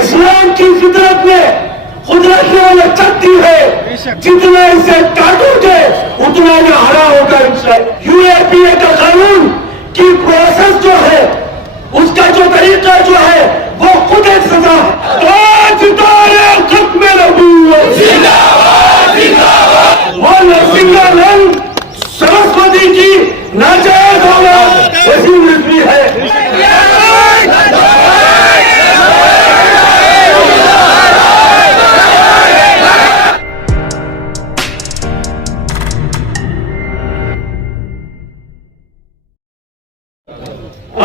اسلام کی فطرت میں قدرت نے وہ چکتی ہے، جتنا اسے کاٹو گے اتنا یہ ہرا ہوگا انشاءاللہ۔ یو اے پی اے کا قانون کی پروسیس جو ہے، اس کا جو طریقہ جو ہے وہ خود ایک سزا ہے۔ تاجدار ختم نبوت زندہ باد زندہ باد۔ وہ نرسنگانند سرسوتی کی ناجائز اولاد وسیم رضوی ہے۔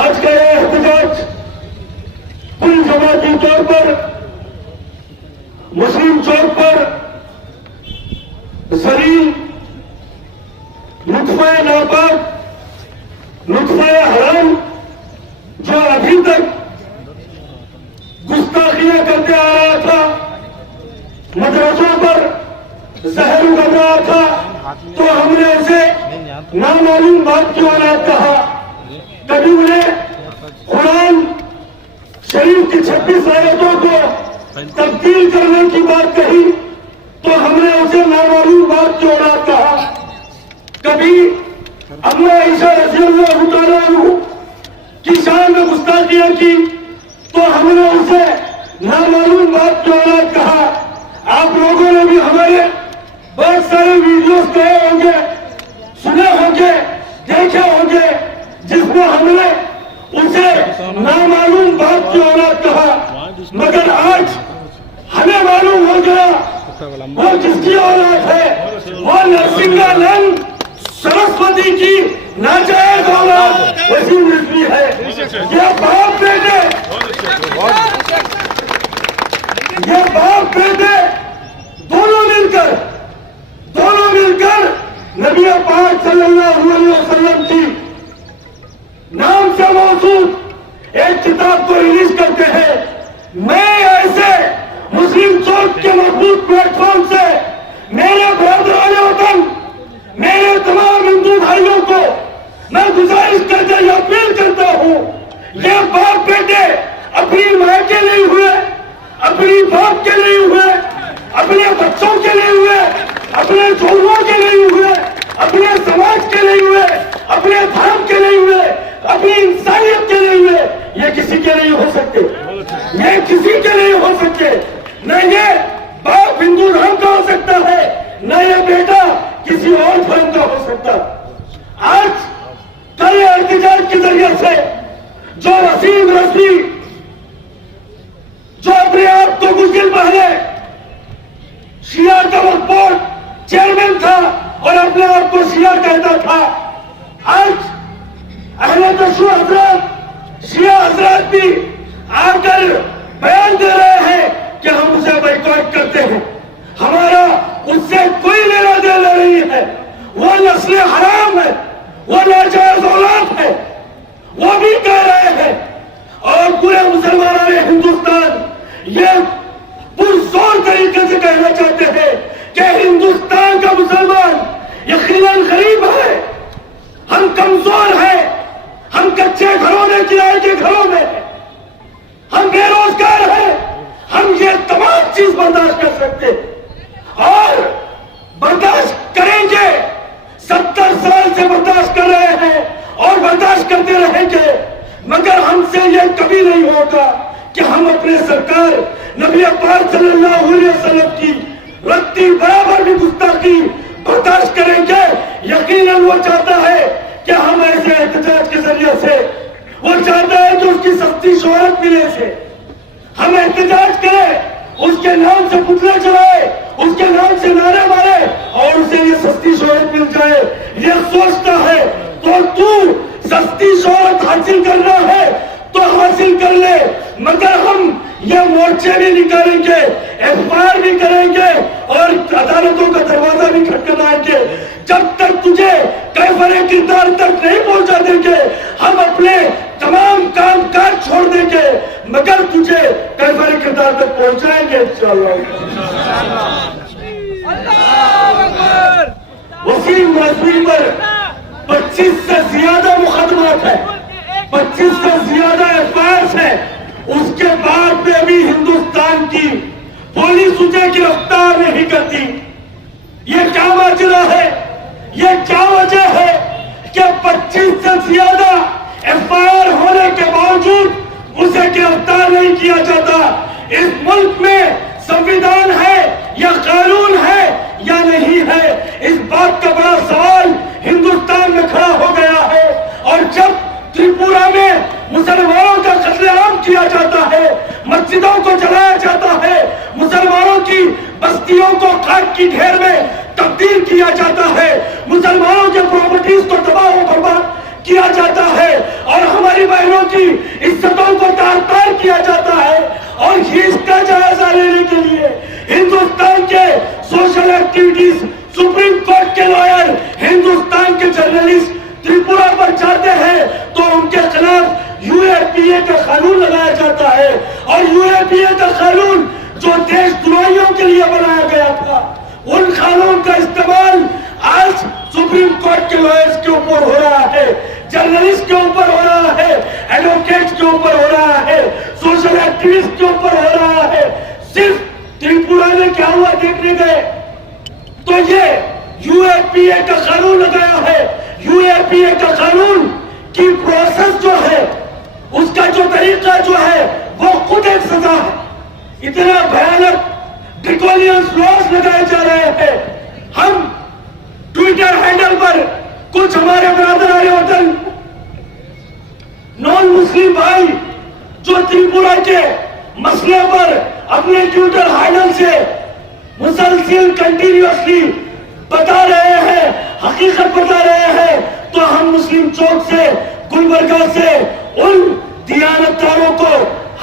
آج کا یہ احتجاج کل جماعتی طور پر مسلم چوک پر ذلیل نطفہ ناپاک نطفہ حرام جو ابھی تک گستاخیاں کرتے آ رہا تھا، مدرسوں پر زہر اگل رہا تھا، تو ہم نے اسے نامعلوم بات کی اولاد کہا۔ کبھی انہیں قرآن شریف کی 26 آیتوں کو تبدیل کرنے کی بات کہی تو ہم نے اسے نامعلوم بات کی اولاد کہا۔ کبھی اما عائشہ رضی اللہ تعالیٰ عنہ کی شان میں گستاخیاں کی تو ہم نے اسے نامعلوم بات کی اولاد کہا۔ آپ لوگوں نے بھی ہمارے بہت سارے ویڈیوز کہے ہوں گے، سنے ہوں گے، دیکھے ہوں گے، جس میں ہم نے اسے نامعلوم بات کی اولاد کہا، مگر آج ہمیں معلوم ہو گیا وہ جس کی اولاد ہے وہ نرسنگانند سرسوتی کی ناجائز اولاد وسیم رضوی ہے۔ یہ باپ بیٹے دونوں مل کر نبی پاک صلی اللہ علیہ وسلم کی نام سے موصوف ایک کتاب کو ریلیز کرتے ہیں۔ میں ایسے مسلم چوک کے مضبوط پلیٹ فارم سے میرے برادران وطن، میرے تمام ہندو بھائیوں کو میں گزارش کرتا یا اپیل کرتا ہوں، یہ باپ بیٹے اپنی ماں کے لیے ہوئے، اپنی باپ کے لیے ہوئے، اپنے بچوں کے لیے ہوئے، اپنے جوڑوں کے لیے ہوئے، اپنے سماج کے لیے ہوئے، اپنے دھرم کے لیے ہوئے، اپنی انسانیت کے لیے ہوئے، یہ کسی کے لیے ہو سکتے، یہ کسی کے لیے ہو سکتے۔ نہ یہ باپ ہندو دھرم کا ہو سکتا ہے، نہ یہ بیٹا کسی اور دھرم کا ہو سکتا۔ آج کل احتجاج کے ذریعے سے جو وسیم رضوی جو اپنے آپ کو کچھ دن پہلے شیعہ کا وقف بورڈ چیئرمین تھا اور اپنے آپ کو شیعہ کہتا تھا، آج اہل تشیع حضرات، شیعہ حضرات بھی آ کر بیان دے رہے ہیں کہ ہم اسے بائیکاٹ کرتے ہیں، ہمارا اس سے کوئی لینا دینا نہیں ہے، وہ نسل حرام ہے، وہ ناجائز اولاد ہے، وہ بھی کہہ رہے ہیں۔ اور پورے مسلمانوں ہندوستان یہ پرزور طریقے سے کہنا چاہتے ہیں کہ ہندوستان کا مسلمان یقیناً غریب ہے، ہم کمزور ہیں، ہم کچے گھروں میں، کرائے کے گھروں میں، ہم بے روزگار ہیں، ہم یہ تمام چیز برداشت کر سکتے اور برداشت کریں گے، 70 سال سے برداشت کر رہے ہیں اور برداشت کرتے رہیں گے، مگر ہم سے یہ کبھی نہیں ہوگا کہ ہم اپنے سرکار نبی پاک صلی اللہ علیہ وسلم کی رتی برابر بھی گستاخی برداشت کریں گے۔ یقیناً وہ چاہتا ہے کہ ہم ایسے احتجاج کے ذریعے سے، وہ چاہتا ہے کہ اس کی سستی شہرت ملے سے ہم احتجاج کریں، اس کے نام سے پتلے جلائے، اس کے نام سے نعرے مارے اور اسے یہ سستی شہرت مل جائے، یہ سوچتا ہے۔ تو سستی شہرت حاصل کرنا ہے تو حاصل کر لے، مگر ہم یہ مورچے بھی نکالیں گے، اخبار بھی کریں گے اور عدالتوں کا دروازہ بھی کھٹکھٹائیں گے، جب تک تجھے کیفر کردار تک نہیں پہنچا دیں گے ہم اپنے تمام کام کاج چھوڑ دیں گے، مگر تجھے کیفر کردار تک پہنچائیں گے انشاءاللہ۔ وسیم رضوی پر 25 سے زیادہ مقدمات ہیں، 25 سے زیادہ ایف آئی آرز ہیں، اس کے بعد میں بھی ہندوستان مجھے گرفتار نہیں کرتی. یہ کیا ماجرا ہے؟ یہ کیا وجہ ہے کہ 25 سے زیادہ FIR ہونے کے باوجود اسے گرفتار نہیں کیا جاتا؟ اس ملک میں سنویدھان ہے یا قانون ہے یا نہیں ہے؟ اس بات کا بڑا سوال ہندوستان میں کھڑا ہو گیا ہے. اور جب تریپورا میں مسلمانوں کا قتل عام کیا جاتا ہے، مسجدوں کو جلایا جاتا ہے، مسلمانوں کی بستیوں کو خاک کی ڈھیر میں تبدیل کیا جاتا ہے، مسلمانوں کے پراپرٹیز کو تباہ و برباد کیا جاتا ہے، اور ہماری بہنوں کی عزتوں کو تار تار کیا جاتا ہے، اور اس کا جائزہ لینے کے لیے ہندوستان کے سوشل ایکٹیویٹیز، سپریم کورٹ کے لائر، ہندوستان کے جرنلسٹ تریپورا پر جاتے ہیں تو ان کے خلاف UAPA کا قانون لگایا جاتا ہے. اور UAPA کا قانون جو دیش دروہیوں کے لیے بنایا گیا تھا، ان قانون کا استعمال آج سپریم کورٹ کے لائرز کے اوپر ہو رہا ہے، جرنلسٹ کے اوپر ہو رہا ہے، ایڈوکیٹس کے اوپر ہو رہا ہے، سوشل ایکٹیوسٹ کے اوپر ہو رہا ہے. صرف تریپورا میں کیا ہوا دیکھنے گئے تو یہ UAPA کا قانون لگایا ہے. UAPA کا قانون کی پروسیس جو ہے، اس کا جو طریقہ جو ہے وہ خود ایک سزا ہے. اتنا بھیانک ڈریکولین لاز لگائے جا رہے ہیں. ہم ٹویٹر ہینڈل پر کچھ ہمارے برادران وطن نان مسلم بھائی جو تریپورا کے مسئلے پر اپنے ٹویٹر ہینڈل سے مسلسل کنٹینیوسلی بتا رہے ہیں، حقیقت بتا رہے ہیں، تو ہم مسلم چوک سے، گلبرگہ سے ان دیانتداروں کو،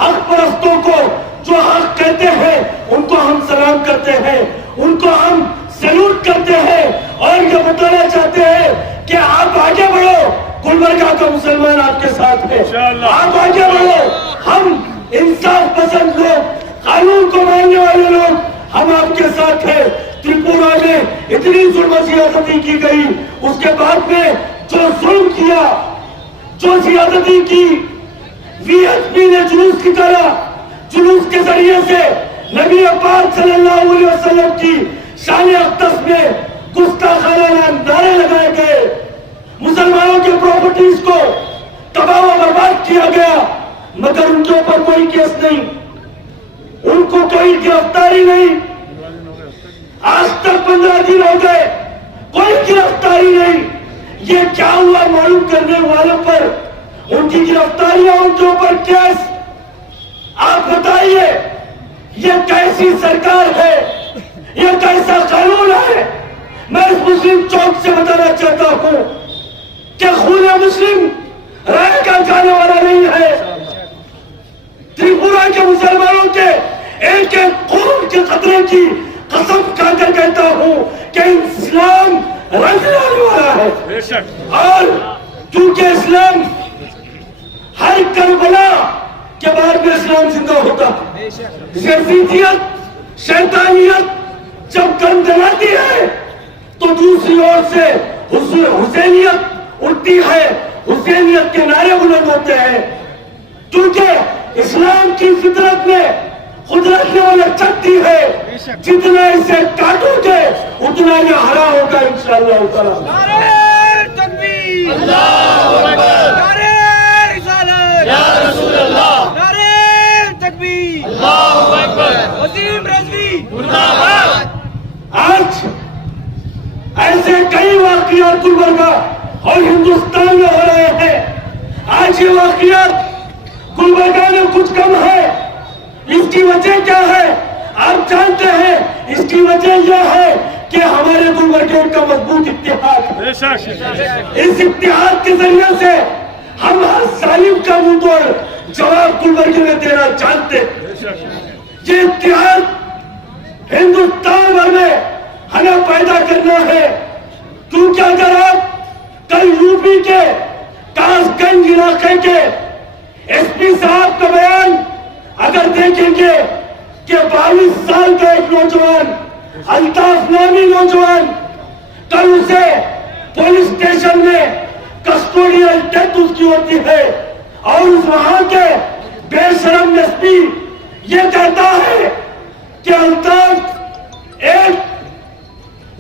حق پرستوں کو جو حق کہتے ہیں ان کو ہم سلام کرتے ہیں، ان کو ہم سلوٹ کرتے ہیں، اور یہ بتانا چاہتے ہیں کہ آپ آگے بڑھو، گلبرگہ کا مسلمان آپ کے ساتھ ہے، آپ آگے بڑھو. ہم انصاف پسند لوگ، قانون کو ماننے والے لوگ، ہم آپ کے ساتھ ہیں. تریپورا میں اتنی ظلم و زیادتی کی گئی، اس کے بعد میں جو ظلم کیا، جو زیادتی کی، VHP نے جلوس نکالا، جلوس کے ذریعے سے نبی پاک صلی اللہ علیہ وسلم کی شان اقدس میں گستاخانہ نعرے لگائے گئے، مسلمانوں کے پراپرٹیز کو تباہ و برباد کیا گیا، مگر ان کے اوپر کوئی کیس نہیں، ان کو کوئی گرفتاری نہیں. آج تک 15 دن ہو گئے، کوئی گرفتاری نہیں. یہ کیا ہوا؟ معلوم کرنے والوں پر ان کی گرفتاریاں، ان کے اوپر کیس. آپ بتائیے یہ کیسی سرکار ہے، یہ کیسا قانون ہے؟ میں اس مسلم چوک سے بتانا چاہتا ہوں کہ خون مسلم رائے کا جانے والا نہیں ہے. تریپورا کے مسلمانوں کے ایک ایک خون کے قطرے کی قسم کھا کر کہتا ہوں کہ اسلام رنگ لانے والا ہے. اور کیونکہ اسلام ہر کربلا کے بعد میں اسلام زندہ ہوتا. یزیدیت، شیطانیت جب گنگناتی ہے تو دوسری اور سے حسینیت اٹھتی ہے، حسینیت کے نعرے بلند ہوتے ہیں. کیونکہ اسلام کی فطرت میں قدرت نے وہ لچکتی ہے، جتنا اسے کاٹو گے اتنا یہ ہرا ہوگا انشاءاللہ تعالی. نعرہ تکبیر، اللہ اکبر، نعرہ رسالت، یا رسول اللہ، نعرہ تکبیر، اللہ اکبر، وسیم رضوی مرد آباد. آج ایسے کئی واقعات گلبرگہ اور ہندوستان میں ہو رہے ہیں. آج یہ واقعات گلبرگہ میں کچھ کم ہے. اس کی وجہ کیا ہے؟ آپ جانتے ہیں اس کی وجہ یہ ہے کہ ہمارے گلبرگہ کا مضبوط اتحاد. اس اتحاد کے ذریعے سے ہم ہر ظالم کا منہ توڑ جواب گلبرگہ میں دینا چاہتے. یہ اتحاد ہندوستان بھر میں ہمیں پیدا کرنا ہے. کیونکہ اگر آپ کل UP کے کاس گنج علاقے کے SP صاحب کا بیان اگر دیکھیں گے کہ 22 سال کا ایک نوجوان، الطاف نامی نوجوان، کل اسے پولیس اسٹیشن میں کسٹوڈیل ڈیتھ اس کی ہوتی ہے، اور اس وہاں کے بے شرم SP یہ کہتا ہے کہ الطاف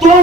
2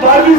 22